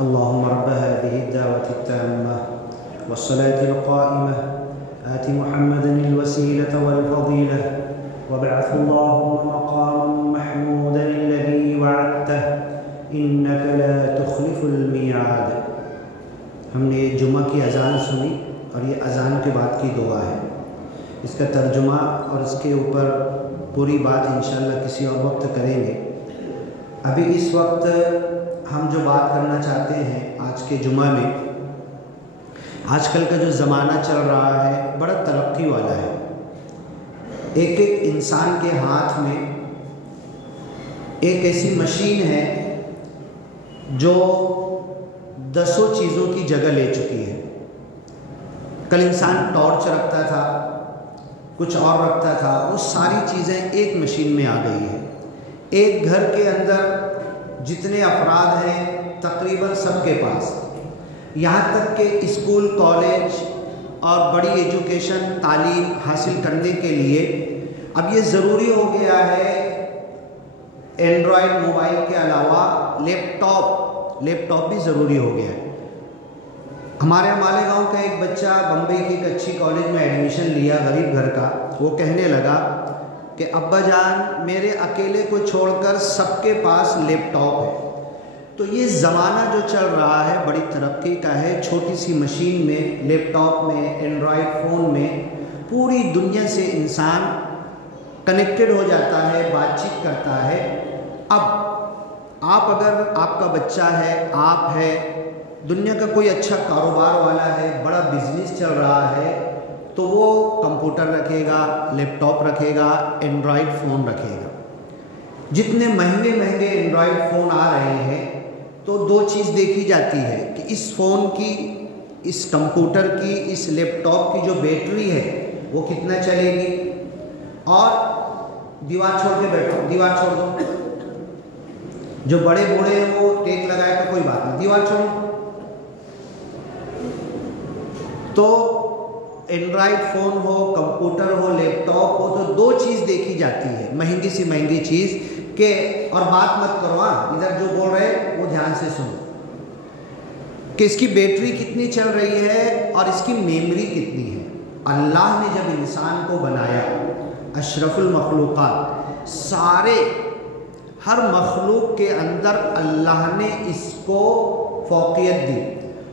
اللهم رب هذه الدعوة التامة والصلاة القائمة آت محمدا الوسيلة والفضيلة وابعث اللهم مقاما محمودا الذي وعدته إنك لا تخلف الميعاد۔ ہم نے جمعہ کی اذان سنی اور یہ اذان کے بعد کی دعا ہے، اس کا ترجمہ اور اس کے اوپر پوری بات انشاءاللہ کسی اور وقت کریں گے۔ ابھی اس وقت ہم جو بات کرنا چاہتے ہیں آج کے جمعہ میں، آج کل کا جو زمانہ چل رہا ہے بڑا ترقی والا ہے۔ ایک ایک انسان کے ہاتھ میں ایک ایسی مشین ہے جو دسوں چیزوں کی جگہ لے چکی ہے۔ کل انسان ٹارچ رکھتا تھا، کچھ اور رکھتا تھا، وہ ساری چیزیں ایک مشین میں آ گئی ہے۔ ایک گھر کے اندر جتنے افراد ہیں تقریباً سب کے پاس، یہاں تک کہ اسکول، کالج اور بڑی ایجوکیشن تعلیم حاصل کرنے کے لیے اب یہ ضروری ہو گیا ہے اینڈرائڈ موبائل کے علاوہ لیپ ٹاپ بھی ضروری ہو گیا ہے۔ ہمارے مالیگاؤں کا ایک بچہ بمبئی کی ایک اچھی کالج میں ایڈمیشن لیا، غریب گھر کا، وہ کہنے لگا کہ ابا جان میرے اکیلے کو چھوڑ کر سب کے پاس لیپ ٹاپ ہے۔ تو یہ زمانہ جو چل رہا ہے بڑی ترقی کا ہے، چھوٹی سی مشین میں، لیپ ٹاپ میں، اینڈرائڈ فون میں پوری دنیا سے انسان کنیکٹڈ ہو جاتا ہے، بات چیت کرتا ہے۔ اب آپ اگر آپ کا بچہ ہے، آپ ہے، دنیا کا کوئی اچھا کاروبار والا ہے، بڑا بزنس چل رہا ہے، تو وہ کمپیوٹر رکھے گا، لیپ ٹاپ رکھے گا، اینڈرائڈ فون رکھے گا۔ جتنے مہنگے مہنگے اینڈرائڈ فون آ رہے ہیں تو دو چیز دیکھی جاتی ہے کہ اس فون کی، اس کمپیوٹر کی، اس لیپ ٹاپ کی جو بیٹری ہے وہ کتنا چلے گی۔ اور دیوار چھوڑ کے بیٹھو، دیوار چھوڑ دو، جو بڑے بوڑھے ہیں وہ ٹیک لگائے تو کوئی بات نہیں، دیوار چھوڑو۔ تو اینڈرائڈ فون ہو، کمپیوٹر ہو، لیپ ٹاپ ہو، تو دو چیز دیکھی جاتی ہے، مہنگی سی مہنگی چیز کہ، اور بات مت کرو، ادھر جو بول رہے وہ دھیان سے سنو، کہ اس کی بیٹری کتنی چل رہی ہے اور اس کی میموری کتنی ہے۔ اللہ نے جب انسان کو بنایا، اشرف المخلوقات، سارے ہر مخلوق کے اندر اللہ نے اس کو فوقیت دی۔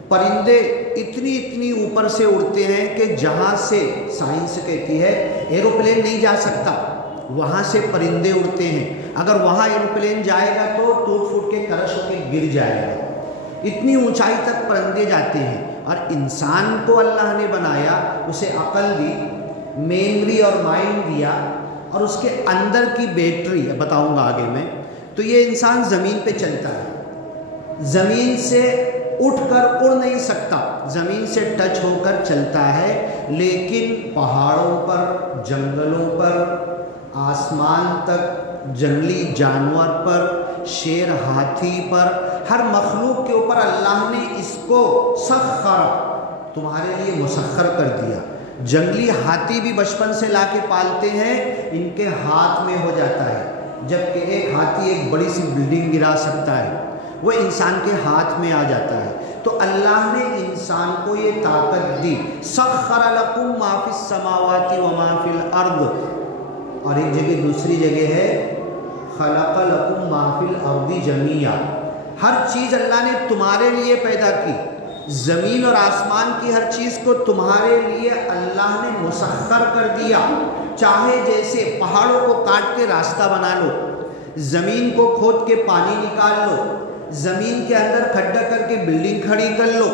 پرندے اتنی اوپر سے اڑتے ہیں کہ جہاں سے سائنس کہتی ہے ایروپلین نہیں جا سکتا، وہاں سے پرندے اڑتے ہیں۔ اگر وہاں ایروپلین جائے گا تو ٹوٹ پھوٹ کے کرش ہو کے گر جائے گا، اتنی اونچائی تک پرندے جاتے ہیں۔ اور انسان کو اللہ نے بنایا، اسے عقل دی، میموری اور مائنڈ دیا، اور اس کے اندر کی بیٹری بتاؤں گا آگے میں۔ تو یہ انسان زمین پہ چلتا ہے، زمین سے اٹھ کر اڑ نہیں سکتا، زمین سے ٹچ ہو کر چلتا ہے، لیکن پہاڑوں پر، جنگلوں پر، آسمان تک، جنگلی جانور پر، شیر ہاتھی پر، ہر مخلوق کے اوپر اللہ نے اس کو سخر، تمہارے لیے مسخر کر دیا۔ جنگلی ہاتھی بھی بچپن سے لا کے پالتے ہیں، ان کے ہاتھ میں ہو جاتا ہے، جبکہ ایک ہاتھی ایک بڑی سی بلڈنگ گرا سکتا ہے، وہ انسان کے ہاتھ میں آ جاتا ہے۔ تو اللہ نے انسان کو یہ طاقت دی، سخر لکم ما فی السماوات و ما فی الارض، اور ایک جگہ دوسری جگہ ہے خلق لکم ما فی الارض جمیعا، ہر چیز اللہ نے تمہارے لیے پیدا کی، زمین اور آسمان کی ہر چیز کو تمہارے لیے اللہ نے مسخر کر دیا۔ چاہے جیسے پہاڑوں کو کاٹ کے راستہ بنا لو، زمین کو کھود کے پانی نکال لو، زمین کے اندر کھڈا کر کے بلڈنگ کھڑی کر لو۔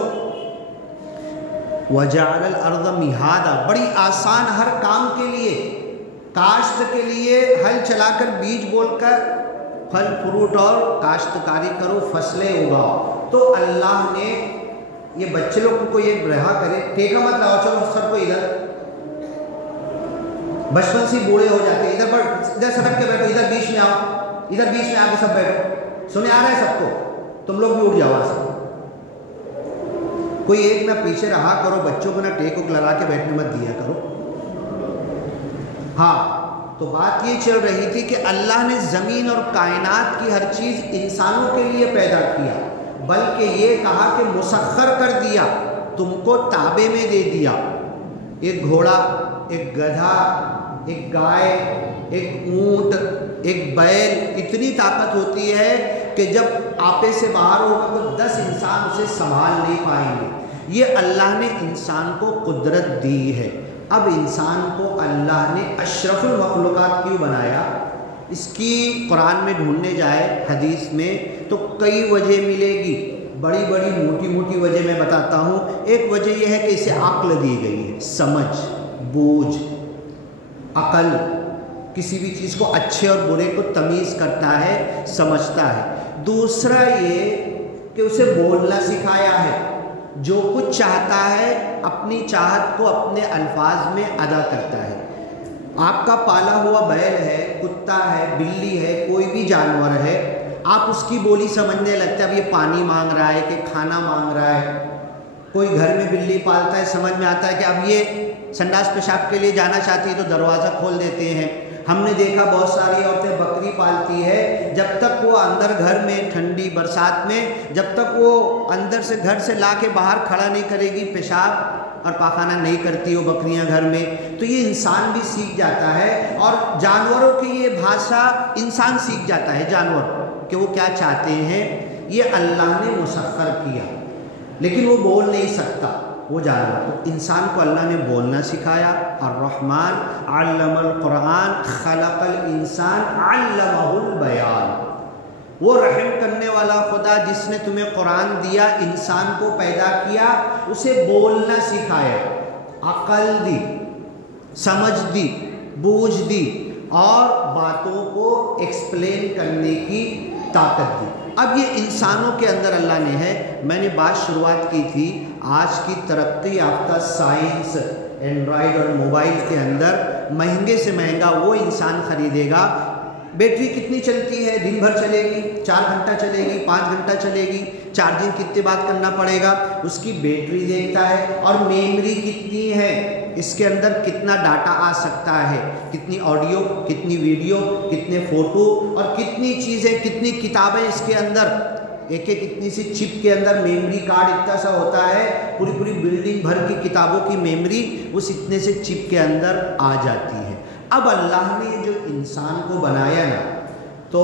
وَجَعَلَ الْأَرْضَ مِهَادًا، بڑی آسان ہر کام کے لیے، کاشت کے لیے ہل چلا کر بیج بول کر پھل فروٹ اور کاشتکاری کرو، فصلیں اگاؤ۔ تو اللہ نے یہ بچے لوگ کو یہ رہا کرے، ٹھیکہ مت لاؤ، چلو سب کو ادھر، بچپن سے بوڑھے ہو جاتے ہیں، ادھر سڑک کے بیٹھو، ادھر بیچ میں آؤ، ادھر بیچ میں آ کے سب بیٹھو، سنے آ رہا ہے سب کو، تم لوگ بھی اٹھ جاؤ سب، کوئی ایک نہ پیچھے رہا کرو، بچوں کو نہ ٹیک وک لگا کے بیٹھنے مت دیا کرو۔ ہاں، تو بات یہ چل رہی تھی کہ اللہ نے زمین اور کائنات کی ہر چیز انسانوں کے لیے پیدا کیا، بلکہ یہ کہا کہ مسخر کر دیا، تم کو تابع میں دے دیا۔ ایک گھوڑا، ایک گدھا، ایک گائے، ایک اونٹ، ایک بیل، اتنی طاقت ہوتی ہے کہ جب آپے سے باہر ہوگا تو 10 انسان اسے سنبھال نہیں پائیں گے۔ یہ اللہ نے انسان کو قدرت دی ہے۔ اب انسان کو اللہ نے اشرف المخلوقات کیوں بنایا؟ اس کی قرآن میں ڈھونڈنے جائے حدیث میں تو کئی وجہ ملے گی، بڑی بڑی موٹی موٹی وجہ میں بتاتا ہوں۔ ایک وجہ یہ ہے کہ اسے عقل دی گئی ہے، سمجھ، بوجھ، عقل، کسی بھی چیز کو اچھے اور برے کو تمیز کرتا ہے، سمجھتا ہے۔ دوسرا یہ کہ اسے بولنا سکھایا ہے، جو کچھ چاہتا ہے اپنی چاہت کو اپنے الفاظ میں ادا کرتا ہے۔ آپ کا پالا ہوا بیل ہے، کتا ہے، بلی ہے، کوئی بھی جانور ہے، آپ اس کی بولی سمجھنے لگتے ہیں، اب یہ پانی مانگ رہا ہے کہ کھانا مانگ رہا ہے۔ کوئی گھر میں بلی پالتا ہے، سمجھ میں آتا ہے کہ اب یہ سنڈاس پیشاب کے لیے جانا چاہتی ہے تو دروازہ کھول دیتے ہیں۔ ہم نے دیکھا بہت ساری عورتیں بکری پالتی ہے، جب تک وہ اندر گھر میں ٹھنڈی برسات میں جب تک وہ اندر سے گھر سے لا کے باہر کھڑا نہیں کرے گی، پیشاب اور پاخانہ نہیں کرتی وہ بکریاں گھر میں، تو یہ انسان بھی سیکھ جاتا ہے۔ اور جانوروں کی یہ بھاشا انسان سیکھ جاتا ہے، جانور کہ وہ کیا چاہتے ہیں، یہ اللہ نے مسخر کیا، لیکن وہ بول نہیں سکتا وہ جانور۔ تو انسان کو اللہ نے بولنا سکھایا۔ الرحمن علم القرآن خلق الانسان علمہ البیان، وہ رحم کرنے والا خدا جس نے تمہیں قرآن دیا، انسان کو پیدا کیا، اسے بولنا سکھایا، عقل دی، سمجھ دی، بوجھ دی، اور باتوں کو ایکسپلین کرنے کی طاقت دی۔ اب یہ انسانوں کے اندر اللہ نے ہے۔ میں نے بات شروعات کی تھی، آج کی ترقی یافتہ سائنس، اینڈرائڈ اور موبائل کے اندر مہنگے سے مہنگا وہ انسان خریدے گا، بیٹری کتنی چلتی ہے، دن بھر چلے گی، 4 گھنٹہ چلے گی، 5 گھنٹہ چلے گی، چارجنگ کتنی بات کرنا پڑے گا، اس کی بیٹری دیکھتا ہے، اور میموری کتنی ہے، اس کے اندر کتنا ڈاٹا آ سکتا ہے، کتنی آڈیو، کتنی ویڈیو، کتنے فوٹو، اور کتنی چیزیں، کتنی کتابیں اس کے اندر، ایک ایک اتنی سی چپ کے اندر میموری کارڈ اتنا سا ہوتا ہے، پوری پوری بلڈنگ بھر کی کتابوں کی میموری اس اتنے سے چپ کے اندر آ جاتی ہے۔ اب اللہ نے جو انسان کو بنایا نا، تو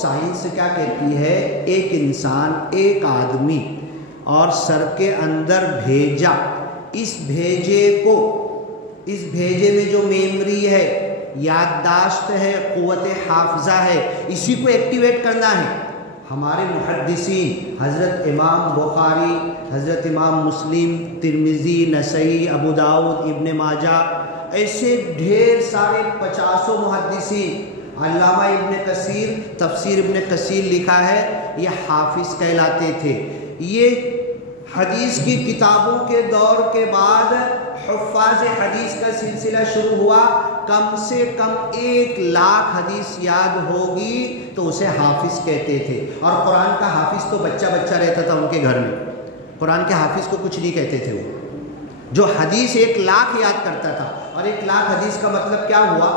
سائنس کیا کہتی ہے، ایک انسان، ایک آدمی، اور سر کے اندر بھیجا، اس بھیجے میں جو میموری ہے، یادداشت ہے، قوت حافظہ ہے، اسی کو ایکٹیویٹ کرنا ہے۔ ہمارے محدثین حضرت امام بخاری، حضرت امام مسلم، ترمذی، نسائی، ابو داؤد، ابن ماجہ، ایسے ڈھیر سارے 50 محدثین، علامہ ابن کثیر، تفسیر ابن کثیر لکھا ہے، یہ حافظ کہلاتے تھے۔ یہ حدیث کی کتابوں کے دور کے بعد حفاظ حدیث کا سلسلہ شروع ہوا، کم سے کم 1 لاکھ حدیث یاد ہوگی تو اسے حافظ کہتے تھے۔ اور قرآن کا حافظ تو بچہ بچہ رہتا تھا ان کے گھر میں، قرآن کے حافظ کو کچھ نہیں کہتے تھے، وہ جو حدیث 1 لاکھ یاد کرتا تھا۔ اور 1 لاکھ حدیث کا مطلب کیا ہوا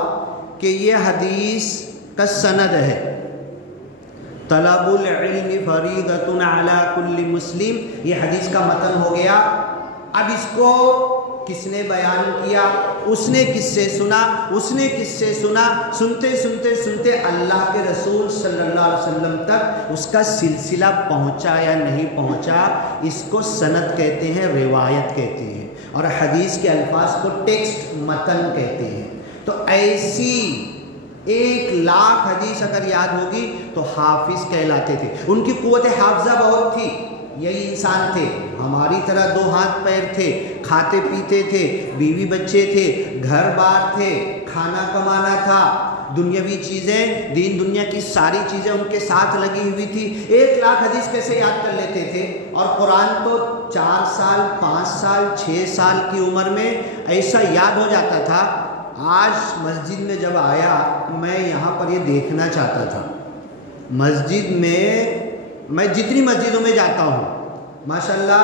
کہ یہ حدیث کا سند ہے، طلب العلم فریضۃ علی کل مسلم، یہ حدیث کا متن ہو گیا۔ اب اس کو کس نے بیان کیا، اس نے کس سے سنا، اس نے کس سے سنا، سنتے سنتے سنتے اللہ کے رسول صلی اللہ علیہ وسلم تک اس کا سلسلہ پہنچا یا نہیں پہنچا، اس کو سند کہتے ہیں، روایت کہتے ہیں، اور حدیث کے الفاظ کو ٹیکسٹ، متن کہتے ہیں۔ تو ایسی 1,00,000 حدیث اگر یاد ہوگی تو حافظ کہلاتے تھے۔ ان کی قوت حافظہ بہت تھی، یہی انسان تھے، ہماری طرح 2 ہاتھ پیر تھے، کھاتے پیتے تھے، بیوی بچے تھے، گھر بار تھے، کھانا کمانا تھا، دنیاوی چیزیں، دین دنیا کی ساری چیزیں ان کے ساتھ لگی ہوئی تھی۔ 1,00,000 حدیث کیسے یاد کر لیتے تھے؟ اور قرآن تو 4 سال 5 سال 6 سال کی عمر میں ایسا یاد ہو جاتا تھا۔ آج مسجد میں جب آیا، میں یہاں پر یہ دیکھنا چاہتا تھا، مسجد میں میں جتنی مسجدوں میں جاتا ہوں ماشاءاللہ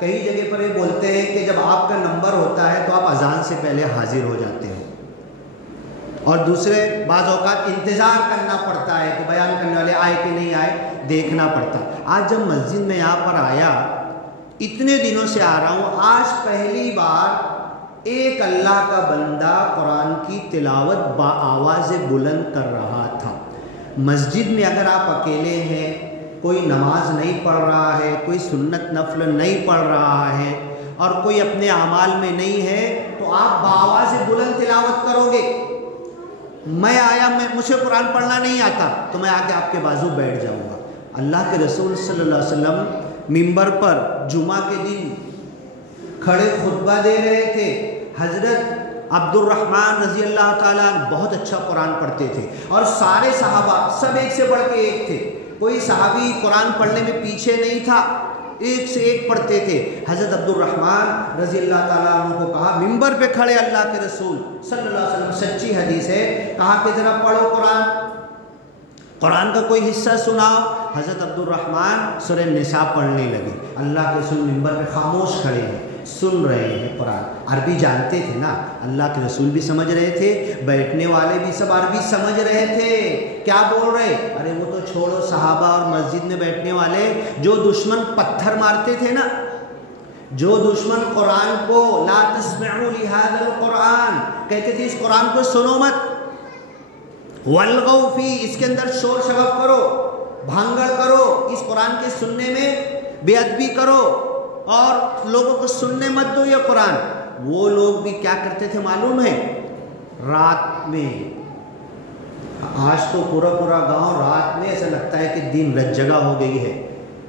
کئی جگہ پر یہ بولتے ہیں کہ جب آپ کا نمبر ہوتا ہے تو آپ اذان سے پہلے حاضر ہو جاتے ہو، اور دوسرے بعض اوقات انتظار کرنا پڑتا ہے کہ بیان کرنے والے آئے کہ نہیں آئے، دیکھنا پڑتا۔ آج جب مسجد میں یہاں پر آیا، اتنے دنوں سے آ رہا ہوں، آج پہلی بار ایک اللہ کا بندہ قرآن کی تلاوت بآواز بلند کر رہا تھا۔ مسجد میں اگر آپ اکیلے ہیں، کوئی نماز نہیں پڑھ رہا ہے، کوئی سنت نفل نہیں پڑھ رہا ہے، اور کوئی اپنے اعمال میں نہیں ہے، تو آپ بآواز بلند تلاوت کرو گے۔ میں آیا، مجھے قرآن پڑھنا نہیں آتا، تو میں آ کے آپ کے بازو بیٹھ جاؤں گا۔ اللہ کے رسول صلی اللہ علیہ وسلم منبر پر جمعہ کے دن کھڑے خطبہ دے رہے تھے۔ حضرت عبد الرحمن رضی اللہ تعالیٰ بہت اچھا قرآن پڑھتے تھے، اور سارے صحابہ سب ایک سے بڑھ کے ایک تھے، کوئی صحابی قرآن پڑھنے میں پیچھے نہیں تھا، ایک سے ایک پڑھتے تھے۔ حضرت عبد الرحمن رضی اللہ تعالیٰ عنہ کو کہا، منبر پہ کھڑے اللہ کے رسول صلی اللہ علیہ وسلم، سچی حدیث ہے، کہا کہ ذرا پڑھو قرآن کا کوئی حصہ سناؤ۔ حضرت عبد الرحمن سورہ نساء پڑھنے لگے۔ اللہ کے رسول منبر پہ خاموش کھڑے ہیں، سن رہے ہیں قرآن۔ عربی جانتے تھے نا، اللہ کے رسول بھی سمجھ رہے تھے، بیٹھنے والے بھی سب عربی سمجھ رہے تھے۔ کیا بول رہے؟ ارے وہ تو چھوڑو، صحابہ اور مسجد میں بیٹھنے والے، جو دشمن پتھر مارتے تھے نا، جو دشمن قرآن کو لا تسمعوا لهذا القرآن کہتے تھے، اس قرآن کو سنو مت، والغوا فی، اس کے اندر شور شغب کرو، بھانگڑ کرو، اس قرآن کے سننے میں بے ادبی کرو اور لوگوں کو سننے مت دو یہ قرآن۔ وہ لوگ بھی کیا کرتے تھے معلوم ہے؟ رات میں، آج تو پورا گاؤں رات میں ایسا لگتا ہے کہ دن رت جگہ ہو گئی ہے۔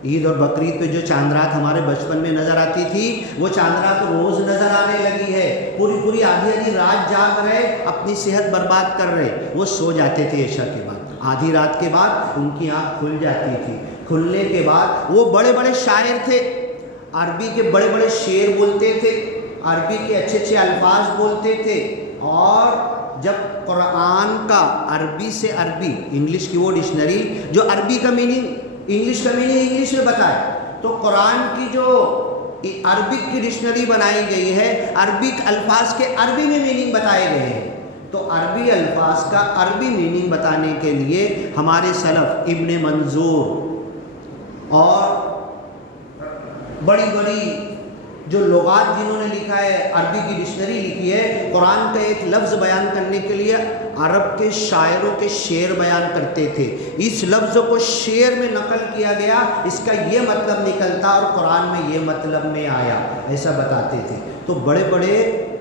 عید اور بقرعید پہ جو چاند رات ہمارے بچپن میں نظر آتی تھی، وہ چاند رات روز نظر آنے لگی ہے۔ پوری آدھی رات جاگ رہے، اپنی صحت برباد کر رہے۔ وہ سو جاتے تھے عشاء کے بعد، آدھی رات کے بعد ان کی آنکھ کھل جاتی تھی۔ کھلنے کے بعد وہ بڑے شاعر تھے، عربی کے بڑے شعر بولتے تھے، عربی کے اچھے الفاظ بولتے تھے۔ اور جب قرآن کا عربی سے عربی، انگلش کی وہ ڈکشنری جو عربی کا میننگ انگلش میں بتائے، تو قرآن کی جو عربک کی ڈکشنری بنائی گئی ہے، عربک الفاظ کے عربی میں میننگ بتائے گئے ہیں۔ تو عربی الفاظ کا عربی میننگ بتانے کے لیے ہمارے سلف ابن منظور اور بڑی جو لغات جنہوں نے لکھا ہے، عربی کی ڈکشنری لکھی ہے، قرآن کا ایک لفظ بیان کرنے کے لیے عرب کے شاعروں کے شعر بیان کرتے تھے۔ اس لفظ کو شعر میں نقل کیا گیا، اس کا یہ مطلب نکلتا اور قرآن میں یہ مطلب میں آیا، ایسا بتاتے تھے۔ تو بڑے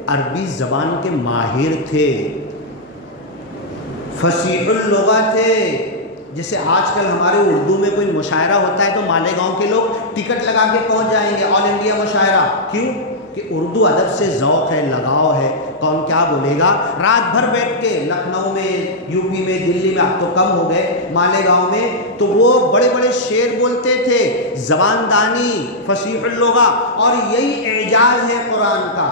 عربی زبان کے ماہر تھے، فصیح اللغہ تھے۔ جیسے آج کل ہمارے اردو میں کوئی مشاعرہ ہوتا ہے تو مالیگاؤں کے لوگ ٹکٹ لگا کے پہنچ جائیں گے، آل انڈیا مشاعرہ۔ کیوں؟ کہ اردو ادب سے ذوق ہے، لگاؤ ہے، کون کیا بولے گا۔ رات بھر بیٹھ کے لکھنؤ میں، یو پی میں، دلی میں، اب تو کم ہو گئے، مالیگاؤں میں تو وہ بڑے شعر بولتے تھے، زبان دانی، فصیح اللغہ۔ اور یہی اعجاز ہے قرآن کا۔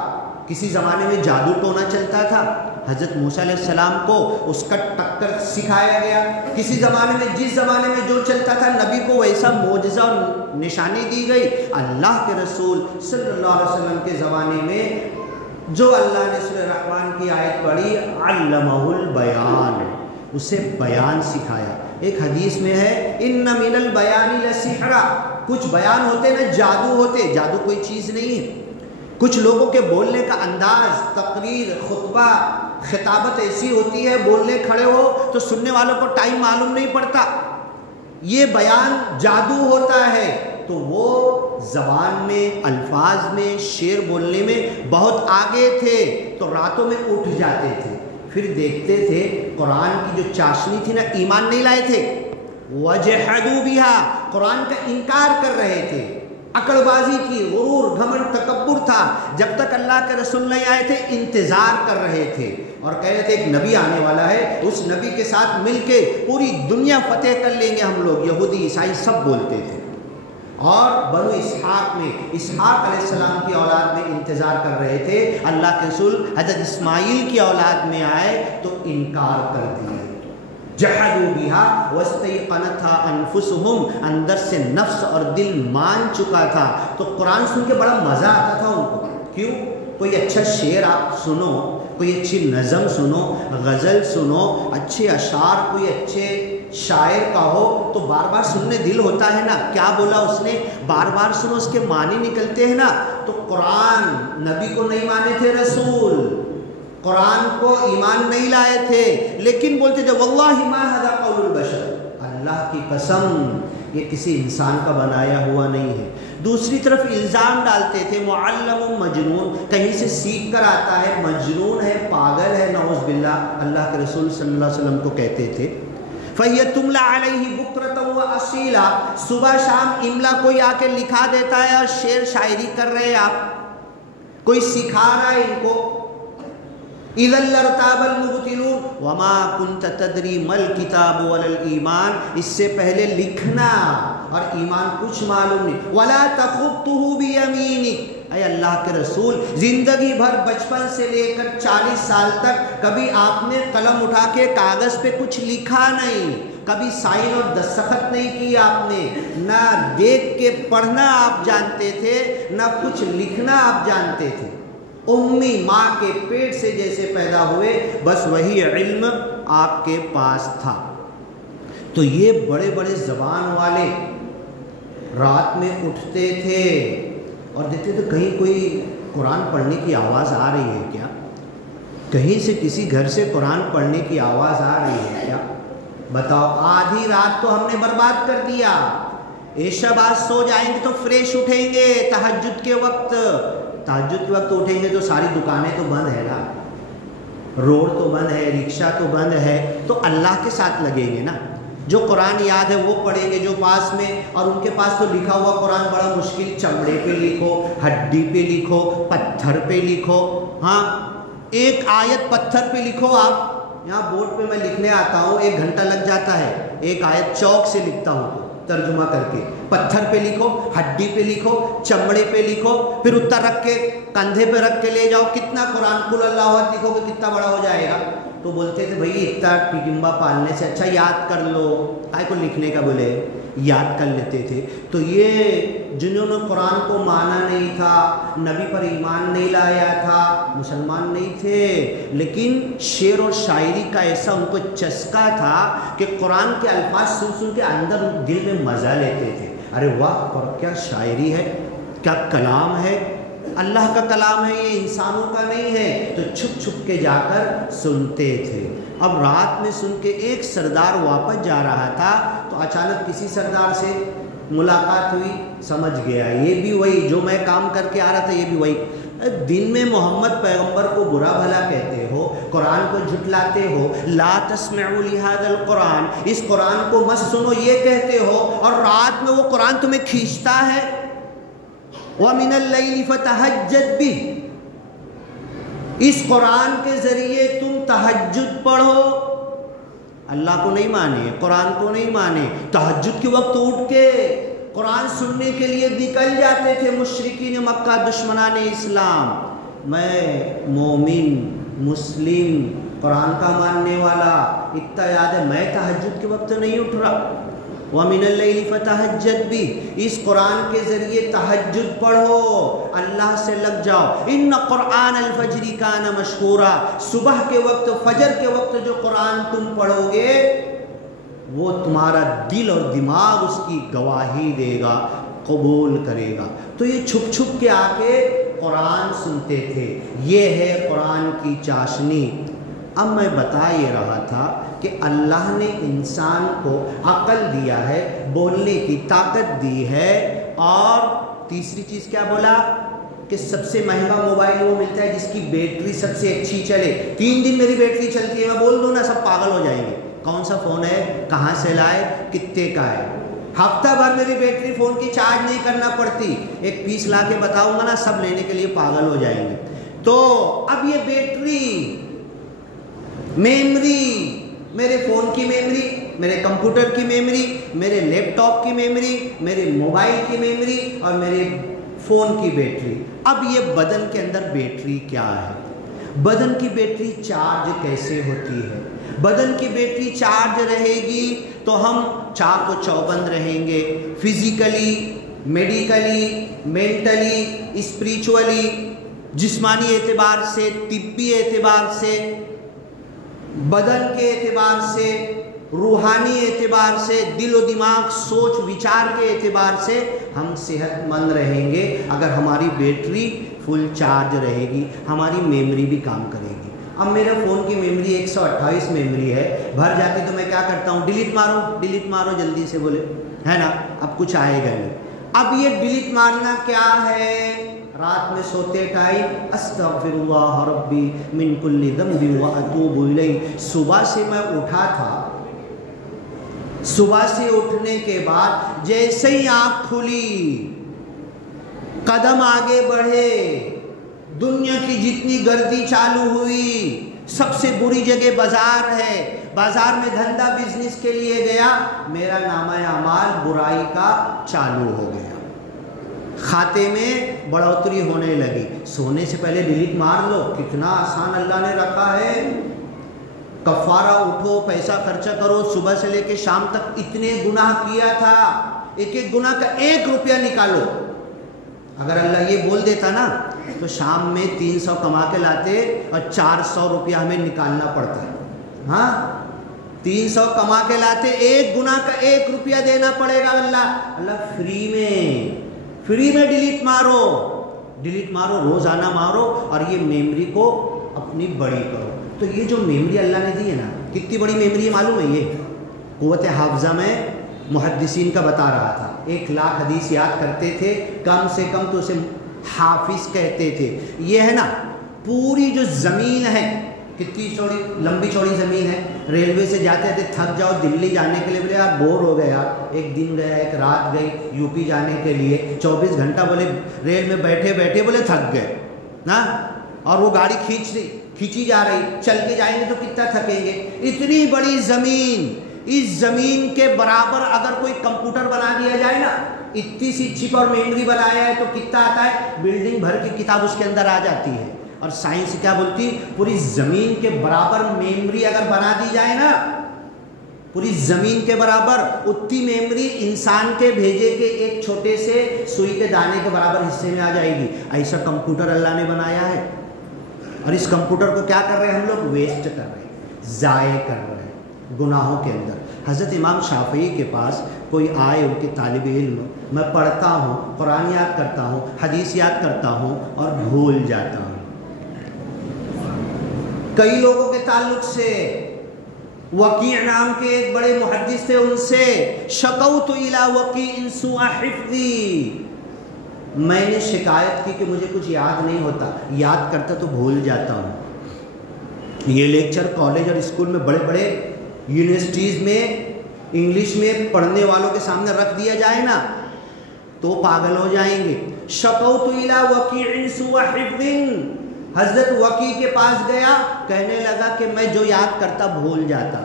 کسی زمانے میں جادو ٹونا چلتا تھا، حضرت موسیٰ علیہ السلام کو اس کا ٹکر سکھایا گیا۔ کسی زمانے میں، جس زمانے میں جو چلتا تھا، نبی کو ویسا معجزہ اور نشانی دی گئی۔ اللہ کے رسول صلی اللہ علیہ وسلم کے زمانے میں جو اللہ نے سورہ رحمان کی آیت پڑھی، علمہ البیان، اسے بیان سکھایا۔ ایک حدیث میں ہے، ان من البیان لسحرا، کچھ بیان ہوتے نا جادو ہوتے، جادو کوئی چیز نہیں ہے، کچھ لوگوں کے بولنے کا انداز، تقریر، خطبہ، خطابت ایسی ہوتی ہے، بولنے کھڑے ہو تو سننے والوں کو ٹائم معلوم نہیں پڑتا، یہ بیان جادو ہوتا ہے۔ تو وہ زبان میں، الفاظ میں، شعر بولنے میں بہت آگے تھے، تو راتوں میں اٹھ جاتے تھے، پھر دیکھتے تھے قرآن کی جو چاشنی تھی نا، ایمان نہیں لائے تھے، وَجَحَدُوا بِهَا، قرآن کا انکار کر رہے تھے، عقل بازی کی، غرور، گھمنڈ، تکبر تھا، جب تک اللہ کے رسول نہیں آئے تھے انتظار کر رہے تھے، اور کہہ رہے تھے ایک نبی آنے والا ہے، اس نبی کے ساتھ مل کے پوری دنیا فتح کر لیں گے ہم لوگ، یہودی عیسائی سب بولتے تھے۔ اور بنو اسحاق میں، اسحاق علیہ السلام کی اولاد میں انتظار کر رہے تھے، اللہ کے رسول حضرت اسماعیل کی اولاد میں آئے تو انکار کر دیے۔ جحدوا بها واستيقنتها انفسهم، اندر سے نفس اور دل مان چکا تھا۔ تو قرآن سن کے بڑا مزہ آتا تھا ان کو، کیوں؟ کوئی اچھا شعر آپ سنو، کوئی اچھی نظم سنو، غزل سنو، اچھے اشعار کوئی اچھے شاعر کا ہو تو بار بار سننے دل ہوتا ہے نا، کیا بولا اس نے، بار بار سنو، اس کے معنی نکلتے ہیں نا۔ تو قرآن، نبی کو نہیں مانے تھے رسول، قرآن کو ایمان نہیں لائے تھے، لیکن بولتے تھے واللہ ما ھذا قول البشر، اللہ کی قسم یہ کسی انسان کا بنایا ہوا نہیں ہے۔ دوسری طرف الزام ڈالتے تھے معلم مجنون، کہیں سے سیکھ کر آتا ہے، مجنون ہے، پاگل ہے، نعوذ باللہ، اللہ کے رسول صلی اللہ علیہ وسلم کو کہتے تھے۔ فَهِيَ تُمْلَى عَلَيْهِ بُكْرَةً وَأَصِيلًا، صبح شام املا کوئی آ کے لکھا دیتا ہے اور شعر شاعری کر رہے ہیں آپ، کوئی سکھا رہا ہے ان کو۔ اِذًا لَارْتَابَ الْمُبْطِلُونَ وَمَا كُنْتَ تَدْرِي مَا الْكِتَابُ وَلَا الْإِيمَانُ، اس سے پہلے لکھنا اور ایمان کچھ معلوم نہیں۔ وَلَا تَخُطُّهُ بِيَمِينِكَ، اے اللہ کے رسول، زندگی بھر بچپن سے لے کر 40 سال تک کبھی آپ نے قلم اٹھا کے کاغذ پہ کچھ لکھا نہیں، کبھی سائن اور دستخط نہیں کی آپ نے، نہ دیکھ کے پڑھنا آپ جانتے تھے، نہ کچھ لکھنا آپ جانتے تھے۔ امی ماں کے پیٹ سے جیسے پیدا ہوئے بس وہی علم آپ کے پاس تھا۔ تو یہ بڑے بڑے زبان والے رات میں اٹھتے تھے اور دیکھتے تو کہیں کوئی قرآن پڑھنے کی آواز آ رہی ہے کیا، کہیں سے کسی گھر سے قرآن پڑھنے کی آواز آ رہی ہے کیا، بتاؤ۔ آدھی رات تو ہم نے برباد کر دیا، عشاء بعد سو جائیں گے تو فریش اٹھیں گے، تہجد کے وقت اٹھیں گے تو ساری دکانیں تو بند ہے نا، روڈ تو بند ہے، رکشہ تو بند ہے، تو اللہ کے ساتھ لگیں گے نا، جو قرآن یاد ہے وہ پڑھیں گے، جو پاس میں، اور ان کے پاس تو لکھا ہوا قرآن بڑا مشکل، چمڑے پہ لکھو، ہڈی پہ لکھو، پتھر پہ لکھو، ہاں ایک آیت پتھر پہ لکھو آپ، یہاں بورڈ پہ میں لکھنے آتا ہوں 1 گھنٹہ لگ جاتا ہے، ایک آیت چوک سے لکھتا ہوں تو ترجمہ کر کے، پتھر پہ لکھو، ہڈی پہ لکھو، چمڑے پہ لکھو، پھر اتر رکھ کے کندھے پہ رکھ کے لے جاؤ، کتنا قرآن قل اللہ احد لکھو گے کتنا بڑا ہو جائے گا۔ تو بولتے تھے بھائی اتنا ٹکمبا پالنے سے اچھا یاد کر لو، کائے کو لکھنے کا بولے، یاد کر لیتے تھے۔ تو یہ جنہوں نے قرآن کو مانا نہیں تھا، نبی پر ایمان نہیں لایا تھا، مسلمان نہیں تھے، لیکن شعر اور شاعری کا ایسا ان کو چسکا تھا کہ قرآن کے الفاظ سن سن کے اندر دل میں مزہ لیتے تھے، ارے واہ کیا شاعری ہے، کیا کلام ہے، اللہ کا کلام ہے یہ، انسانوں کا نہیں ہے، تو چھپ چھپ کے جا کر سنتے تھے۔ اب رات میں سن کے ایک سردار واپس جا رہا تھا تو اچانک کسی سردار سے ملاقات ہوئی، سمجھ گیا یہ بھی وہی جو میں کام کر کے آ رہا تھا، یہ بھی وہی۔ دن میں محمد پیغمبر کو برا بھلا کہتے ہو، قرآن کو جھٹلاتے ہو، لا تسمعوا لهذا القرآن، اس قرآن کو مت سنو یہ کہتے ہو، اور رات میں وہ قرآن تمہیں کھینچتا ہے۔ وَمِنَ اللَّيْلِ فَتَهَجَّدْ بِهِ، اس قرآن کے ذریعے تم تہجد پڑھو۔ اللہ کو نہیں مانے، قرآن کو نہیں مانے، تہجد کے وقت اٹھ کے قرآن سننے کے لیے نکل جاتے تھے مشرکین مکہ، دشمنان اسلام۔ میں مومن مسلم قرآن کا ماننے والا، اتنا یاد ہے میں تہجد کے وقت نہیں اٹھ رہا۔ وَمِنَ اللَّيْلِ فَتَهَجَّدْ بِهِ، اس قرآن کے ذریعے تہجد پڑھو، اللہ سے لگ جاؤ۔ إِنَّ قُرْآنَ الْفَجْرِ كَانَ مَشْهُورًا، صبح کے وقت، فجر کے وقت جو قرآن تم پڑھو گے وہ تمہارا دل اور دماغ اس کی گواہی دے گا، قبول کرے گا۔ تو یہ چھپ چھپ کے آ کے قرآن سنتے تھے۔ یہ ہے قرآن کی چاشنی۔ اب میں بتا یہ رہا تھا کہ اللہ نے انسان کو عقل دیا ہے، بولنے کی طاقت دی ہے، اور تیسری چیز کیا بولا کہ سب سے مہنگا موبائل وہ ملتا ہے جس کی بیٹری سب سے اچھی چلے۔ 3 دن میری بیٹری چلتی ہے، میں بول دوں نا سب پاگل ہو جائیں گے، کون سا فون ہے، کہاں سے لائے، کتنے کا ہے۔ ہفتہ بھر میری بیٹری فون کی چارج نہیں کرنا پڑتی، ایک پیس لا کے بتاؤں گا نا سب لینے کے لیے پاگل ہو جائیں گے۔ تو اب یہ بیٹری، میمری، میرے فون کی میمری، میرے کمپیوٹر کی میمری، میرے لیپ ٹاپ کی میمری، میرے موبائل کی میمری اور میرے فون کی بیٹری۔ اب یہ بدن کے اندر بیٹری کیا ہے؟ بدن کی بیٹری چارج کیسے ہوتی ہے؟ بدن کی بیٹری چارج رہے گی تو ہم چاق و چوبند رہیں گے، فزیکلی، میڈیکلی، مینٹلی، اسپریچولی، جسمانی اعتبار سے، طبی اعتبار سے، بدن کے اعتبار سے، روحانی اعتبار سے، دل و دماغ، سوچ وچار کے اعتبار سے ہم صحت مند رہیں گے اگر ہماری بیٹری فل چارج رہے گی، ہماری میموری بھی کام کرے گی۔ اب میرے فون کی میموری 128 میموری ہے، بھر جاتی تو میں کیا کرتا ہوں، ڈیلیٹ مارو جلدی سے، بولے ہے نا، اب کچھ آئے گا نہیں۔ اب یہ ڈیلیٹ مارنا کیا ہے؟ رات میں سوتے ٹائم استغفر اللہ ربی من کل ذنب واتوب الیہ۔ صبح سے میں اٹھا تھا، صبح سے اٹھنے کے بعد جیسے ہی آنکھ کھلی، قدم آگے بڑھے، دنیا کی جتنی گردی چالو ہوئی، سب سے بری جگہ بازار ہے، بازار میں دھندا بزنس کے لیے گیا، میرا نامہ اعمال برائی کا چالو ہو گیا، کھاتے میں بڑھوتری ہونے لگی۔ سونے سے پہلے ڈیلیٹ مار لو، کتنا آسان اللہ نے رکھا ہے۔ کفارہ اٹھو، پیسہ خرچہ کرو، صبح سے لے کے شام تک اتنے گناہ کیا تھا، ایک ایک گناہ کا 1 روپیہ نکالو۔ اگر اللہ یہ بول دیتا نا تو شام میں 300 کما کے لاتے اور 400 روپیہ ہمیں نکالنا پڑتا ہے۔ ہاں 300 کما کے لاتے، ایک گناہ کا 1 روپیہ دینا پڑے گا۔ اللہ فری میں ڈیلیٹ مارو، روزانہ مارو، اور یہ میموری کو اپنی بڑی کرو۔ تو یہ جو میموری اللہ نے دی ہے نا، کتنی بڑی میموری ہے معلوم ہے؟ یہ قوت حافظہ میں محدثین کا بتا رہا تھا، 1,00,000 حدیث یاد کرتے تھے، کم سے کم تو اسے حافظ کہتے تھے۔ یہ ہے نا پوری جو زمین ہے، کتنی چوڑی، لمبی چوڑی زمین ہے، ریلوے سے جاتے تھے، تھک جاؤ دلی جانے کے لیے، بولے یار بور ہو گیا، ایک دن گیا، ایک رات گئی یو پی جانے کے لیے، 24 گھنٹہ بولے ریل میں بیٹھے بیٹھے بولے تھک گئے نا، اور وہ گاڑی کھینچی جا رہی، چل کے جائیں گے تو کتنا تھکیں گے۔ اتنی بڑی زمین، اس زمین کے برابر اگر کوئی کمپیوٹر بنا دیا جائے نا، اتنی سی چپ اور میموری بنایا ہے تو کتنا آتا ہے، بلڈنگ بھر کی کتاب اس کے اندر آ جاتی ہے۔ اور سائنس کیا بولتی، پوری زمین کے برابر میموری اگر بنا دی جائے نا، پوری زمین کے برابر اتنی میموری انسان کے بھیجے کے ایک چھوٹے سے سوئی کے دانے کے برابر حصے میں آ جائے گی۔ ایسا کمپیوٹر اللہ نے بنایا ہے، اور اس کمپیوٹر کو کیا کر رہے ہیں ہم لوگ؟ ویسٹ کر رہے ہیں، ضائع کر رہے ہیں گناہوں کے اندر۔ حضرت امام شافعی کے پاس کوئی آئے، ان کے طالب علم، میں پڑھتا ہوں، قرآن یاد کرتا ہوں، حدیث یاد کرتا ہوں اور بھول جاتا ہوں۔ کئی لوگوں کے تعلق سے، وکیع نام کے ایک بڑے محدث تھے، ان سے شکوت الی وکیع سوء حفظی، میں نے شکایت کی کہ مجھے کچھ یاد نہیں ہوتا، یاد کرتا تو بھول جاتا ہوں۔ یہ لیکچر کالج اور اسکول میں، بڑے بڑے یونیورسٹیز میں انگلش میں پڑھنے والوں کے سامنے رکھ دیا جائے نا تو پاگل ہو جائیں گے۔ شکوت الی وکیع سوء حفظ، حضرت وکیع کے پاس گیا، کہنے لگا کہ میں جو یاد کرتا بھول جاتا۔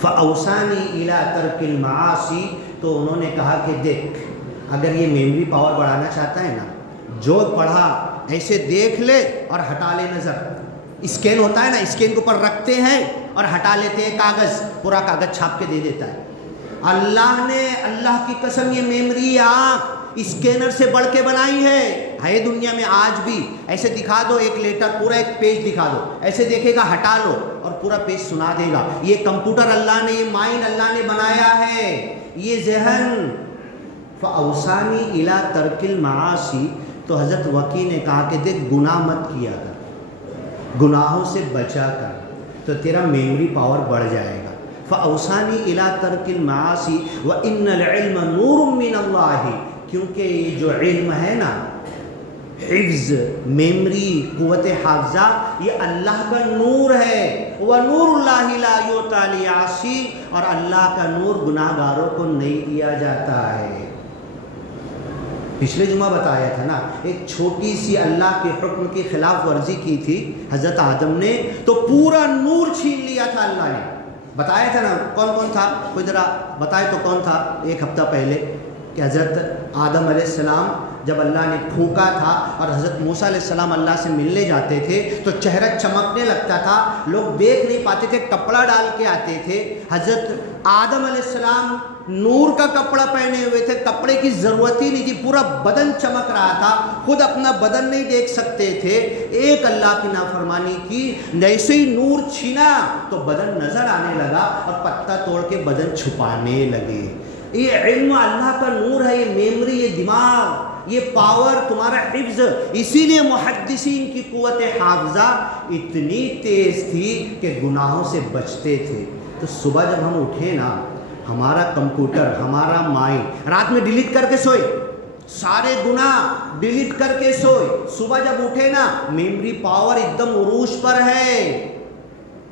فاوصانی الی ترک المعاصی، تو انہوں نے کہا کہ دیکھ، اگر یہ میموری پاور بڑھانا چاہتا ہے نا، جو پڑھا ایسے دیکھ لے اور ہٹا لے نظر۔ اسکین ہوتا ہے نا، اسکین کے اوپر رکھتے ہیں اور ہٹا لیتے ہیں کاغذ، پورا کاغذ چھاپ کے دے دیتا ہے۔ اللہ نے، اللہ کی قسم، یہ میموری آنکھ اسکینر سے بڑھ کے بنائی ہے دنیا میں آج بھی۔ ایسے دکھا دو ایک لیٹر، پورا ایک پیج دکھا دو، ایسے دیکھے گا، ہٹا لو اور پورا پیج سنا دے گا۔ یہ کمپیوٹر اللہ نے، یہ مائنڈ اللہ نے بنایا ہے، یہ ذہن۔ فاوصانی الی ترک المعاصی، تو حضرت وکی نے کہا کہ دیکھ گناہ مت کیا کر، گناہوں سے بچا کر، تو تیرا میموری پاور بڑھ جائے گا۔ فَأَوْصَانِي إِلَىٰ تَرْكِ الْمَعَاصِي وَإِنَّ الْعِلْمَ نُورٌ مِّنَ اللَّهِ، کیونکہ یہ جو علم ہے نا، حفظ، میمری، قوت حافظہ، یہ اللہ کا نور ہے۔ وَنُورُ اللَّهِ لَا يُؤْتَىٰ لِلْعَاصِي، اور اللہ کا نور گناہ گاروں کو نہیں دیا جاتا ہے۔ پچھلے جمعہ بتایا تھا نا، ایک چھوٹی سی اللہ کے حکم کی خلاف ورزی کی تھی حضرت آدم نے، تو پورا نور چھین لیا تھا اللہ نے۔ بتایا تھا نا کون کون تھا، کوئی ذرا بتائے تو کون تھا ایک ہفتہ پہلے، کہ حضرت آدم علیہ السلام جب اللہ نے پھونکا تھا اور حضرت موسیٰ علیہ السلام اللہ سے ملنے جاتے تھے تو چہرہ چمکنے لگتا تھا، لوگ دیکھ نہیں پاتے تھے، کپڑا ڈال کے آتے تھے۔ حضرت آدم علیہ السلام نور کا کپڑا پہنے ہوئے تھے، کپڑے کی ضرورت ہی نہیں تھی، پورا بدن چمک رہا تھا، خود اپنا بدن نہیں دیکھ سکتے تھے۔ ایک اللہ کی نافرمانی کی، جیسے ہی نور چھینا تو بدن نظر آنے لگا اور پتہ توڑ کے بدن چھپانے لگے۔ یہ علم اللہ کا نور ہے، یہ میموری، یہ دماغ، یہ پاور، تمہارا حفظ۔ اسی لیے محدثین کی قوت حافظہ اتنی تیز تھی کہ گناہوں سے بچتے تھے۔ تو صبح جب ہم اٹھے نا، ہمارا کمپیوٹر، ہمارا مائنڈ رات میں ڈیلیٹ کر کے سوئے، سارے گناہ ڈیلیٹ کر کے سوئے، صبح جب اٹھے نا میموری پاور ایک دم عروج پر ہے،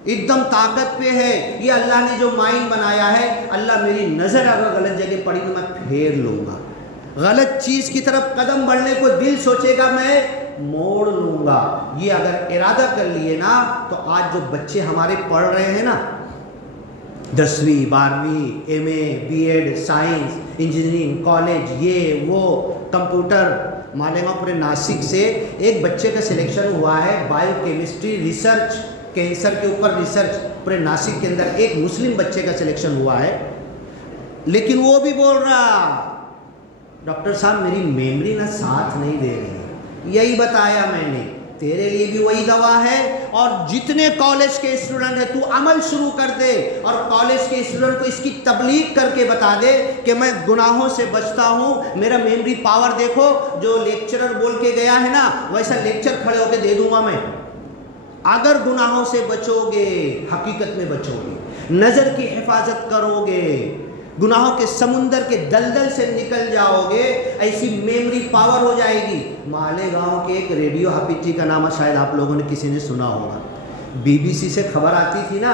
ایک دم طاقت پہ ہے۔ یہ اللہ نے جو مائنڈ بنایا ہے، اللہ میری نظر اگر غلط جگہ پڑی تو میں پھیر لوں گا، غلط چیز کی طرف قدم بڑھنے کو دل سوچے گا میں موڑ لوں گا۔ یہ اگر ارادہ کر لیے نا تو آج جو بچے ہمارے پڑھ رہے ہیں نا، 10ویں 12ویں M A B Ed science engineering college, یہ وہ کمپیوٹر، مالیگاؤں پورے ناسک سے ایک بچے کا سلیکشن ہوا ہے بائیو کیمسٹری ریسرچ، کینسر کے اوپر ریسرچ، پورے ناسک کے اندر ایک مسلم بچے کا سلیکشن ہوا ہے۔ لیکن وہ بھی بول رہا ڈاکٹر صاحب میری میموری نہ ساتھ نہیں دے رہی۔ یہی بتایا میں نے، تیرے لیے بھی وہی دوا ہے، اور جتنے کالج کے اسٹوڈنٹ ہیں تو عمل شروع کر دے، اور کالج کے اسٹوڈنٹ کو اس کی تبلیغ کر کے بتا دے کہ میں گناہوں سے بچتا ہوں، میرا میموری پاور دیکھو، جو لیکچرر بول کے گیا ہے نا ویسا لیکچر کھڑے ہو کے دے دوں گا میں۔ اگر گناہوں سے بچو گے، حقیقت میں بچو گے، نظر کی حفاظت کرو گے، گناہوں کے سمندر کے دلدل سے نکل جاؤ گے، ایسی میموری پاور ہو جائے گی۔ مالیگاؤں کے ایک ریڈیو حافظ جی کا نام شاید آپ لوگوں نے کسی نے سنا ہوگا، بی بی سی سے خبر آتی تھی نا،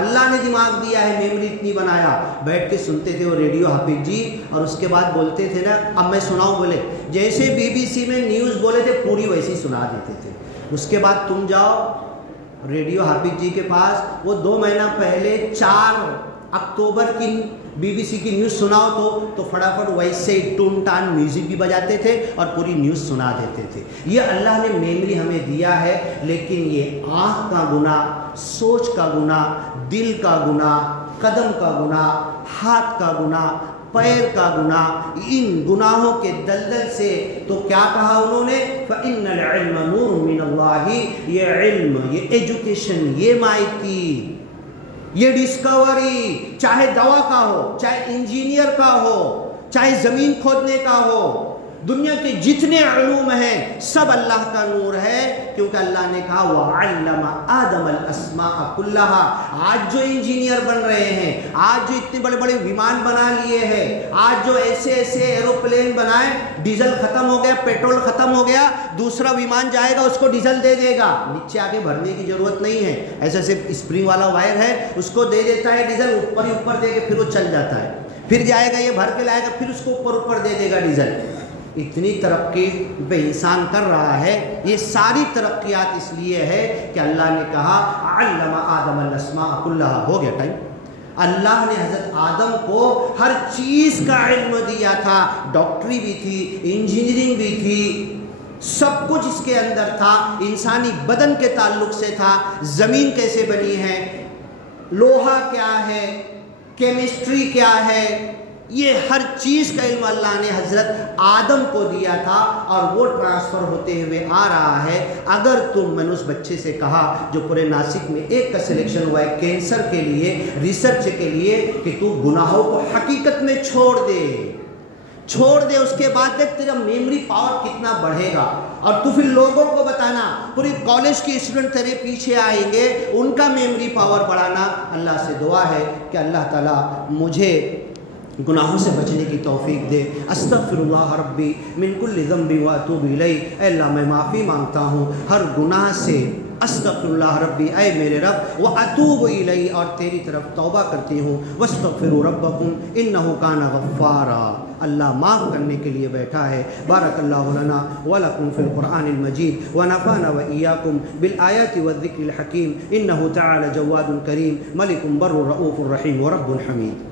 اللہ نے دماغ دیا ہے، میموری اتنی بنایا، بیٹھ کے سنتے تھے وہ ریڈیو حافظ جی، اور اس کے بعد بولتے تھے نا، اب میں سناؤں، بولے جیسے بی بی سی میں نیوز بولے تھے پوری ویسی سنا دیتے تھے۔ اس کے بعد تم جاؤ ریڈیو حافظ جی کے پاس، وہ 2 مہینہ پہلے 4 اکتوبر کی بی بی سی کی نیوز سناؤ تو فٹافٹ ویسے ٹون ٹان میوزک بھی بجاتے تھے اور پوری نیوز سنا دیتے تھے۔ یہ اللہ نے میموری ہمیں دیا ہے، لیکن یہ آنکھ کا گناہ، سوچ کا گناہ، دل کا گناہ، قدم کا گناہ، ہاتھ کا گناہ، پیر کا گناہ، ان گناہوں کے دلدل سے تو کیا کہا انہوں نے، فَإِنَّ الْعِلْمَ نُورٌ مِّنَ اللَّهِ، یہ علم، یہ ایجوکیشن، یہ مائٹی، یہ ڈسکوری، چاہے دوا کا ہو، چاہے انجینئر کا ہو، چاہے زمین کھودنے کا ہو، دنیا کے جتنے علوم ہیں سب اللہ کا نور ہے، کیونکہ اللہ نے کہا وَعَلَّمَ آدَمَ الْأَسْمَاءَ كُلَّهَا۔ آج جو انجینئر بن رہے ہیں، آج جو اتنے بڑے بڑے ومان بنا لیے ہیں، آج جو ایسے ایسے ایروپلین بنائے، ڈیزل ختم ہو گیا، پیٹرول ختم ہو گیا، دوسرا ومان جائے گا اس کو ڈیزل دے دے گا، نیچے آگے بھرنے کی ضرورت نہیں ہے، ایسے صرف اسپرنگ والا وائر ہے، اس کو دے دیتا ہے ڈیزل، اوپر ہی اوپر دے کے پھر وہ چل جاتا ہے، پھر جائے گا یہ بھر کے لائے گا، پھر اس کو اوپر دے دے گا ڈیزل۔ اتنی ترقی پہ انسان کر رہا ہے، یہ ساری ترقیات اس لیے ہے کہ اللہ نے کہا علم آدم الاسماء کلھا۔ ہو گیا ٹائم۔ اللہ نے حضرت آدم کو ہر چیز کا علم دیا تھا، ڈاکٹری بھی تھی، انجینئرنگ بھی تھی، سب کچھ اس کے اندر تھا، انسانی بدن کے تعلق سے تھا، زمین کیسے بنی ہے، لوہا کیا ہے، کیمسٹری کیا ہے، یہ ہر چیز کا علم اللہ نے حضرت آدم کو دیا تھا، اور وہ ٹرانسفر ہوتے ہوئے آ رہا ہے۔ اگر میں نے اس بچے سے کہا جو پورے ناسک میں ایک کا سلیکشن ہوا ہے کینسر کے لیے، ریسرچ کے لیے، کہ تو گناہوں کو حقیقت میں چھوڑ دے، چھوڑ دے، اس کے بعد دیکھ تیرا میموری پاور کتنا بڑھے گا. اور تو پھر لوگوں کو بتانا، پوری کالج کے اسٹوڈنٹ تیرے پیچھے آئیں گے، ان کا میموری پاور بڑھانا. اللہ سے دعا ہے کہ اللہ تعالیٰ مجھے گناہوں سے بچنے کی توفیق دے. استغفر اللہ ربی من کل ذنب واتوب الیہ. اے اللہ میں معافی مانگتا ہوں ہر گناہ سے. استغفر اللہ ربی، اے میرے رب، واتوب الیہ، اور تیری طرف توبہ کرتی ہوں. واستغفروا ربکم انہ کان غفارا. اللہ معاف کرنے کے لیے بیٹھا ہے. بارک اللہ لنا ولکم فی القرآن المجید ونفعنا وإیاکم بالآیات والذکر الحکیم. انہ تعالی جواد کریم ملک بر رؤوف رحیم ورب حمید.